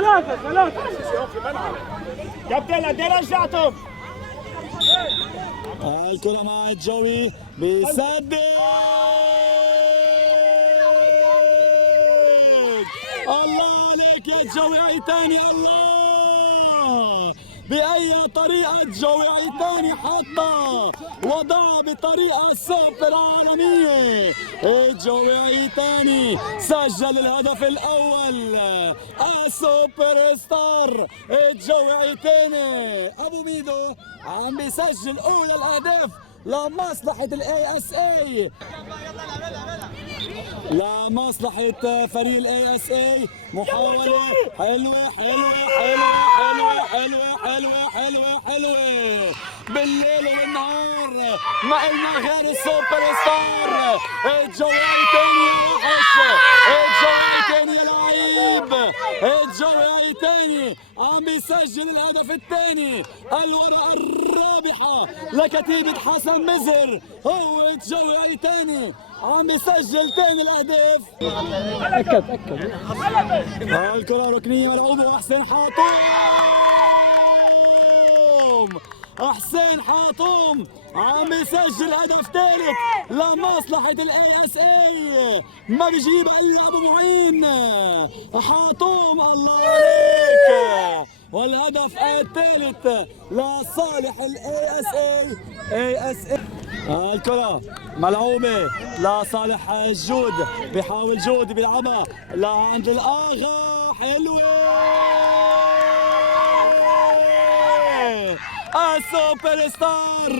ثلاثة في ملعب كابتن قد ايه رجعتم؟ الكرة مع جوي بيسدد الله عليك يا جوي عيتاني الله بأي طريقة جوي عيتاني حطها وضعها بطريقة سوبر عالمية. جوي عيتاني سجل الهدف الأول السوبر ستار جوي عيتاني أبو ميدو عم بيسجل أولى الأهداف لمصلحة الاي اس اي لمصلحة فريق الاي اس اي. محاولة حلوة حلوة حلوة حلوة حلوة حلوة حلوة حلوة بالليل والنهار ما قلنا غير السوبر ستار الجوي تاني يا وحش الجوي تاني يا لعيب الجوي تاني عم بيسجل الهدف الثاني الورقة الرابحة لكتيبة حسن مزر هو الجوي تاني عم بيسجل ثاني الاهداف. تأكد الكرة ركنية ملعوبة وحسين حاطوم حسين حاطوم عم يسجل هدف ثالث لمصلحة الاي اس اي ما بيجيبها الا ابو معين حاطوم الله عليك والهدف الثالث لصالح الاي اس اي. الكرة ملعوبة لصالح جود بيحاول جود بيلعبها لعند الآغا حلوة السوبر ستار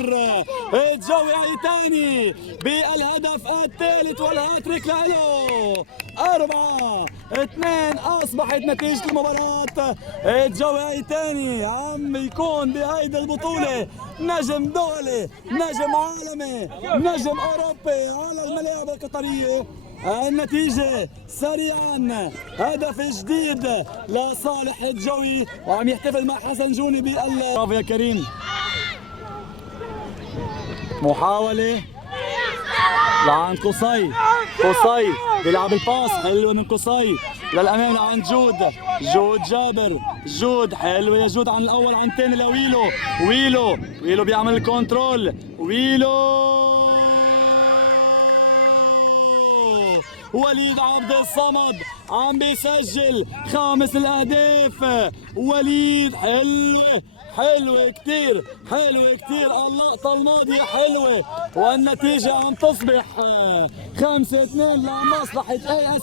الجوي عيتاني بالهدف الثالث والهاتريك له 4-2 اصبحت نتيجة المباراة. الجوي عيتاني عم يكون بهيدي البطولة نجم دولي نجم عالمي نجم اوروبي على الملاعب القطرية. النتيجة سريعا هدف جديد لصالح الجوي وعم يحتفل مع حسن جوني برافو يا كريم. محاولة لعند قصي بيلعب الباس حلو من قصي للأمام عند جود جابر جود حلو يا جود عن الأول عن الثاني ويلو بيعمل الكنترول وليد عبد الصمد عم بيسجل 5 الأهداف. وليد حلوة كتير اللقطة الماضية حلوة والنتيجة عم تصبح 5-2 لمصلحة اي اس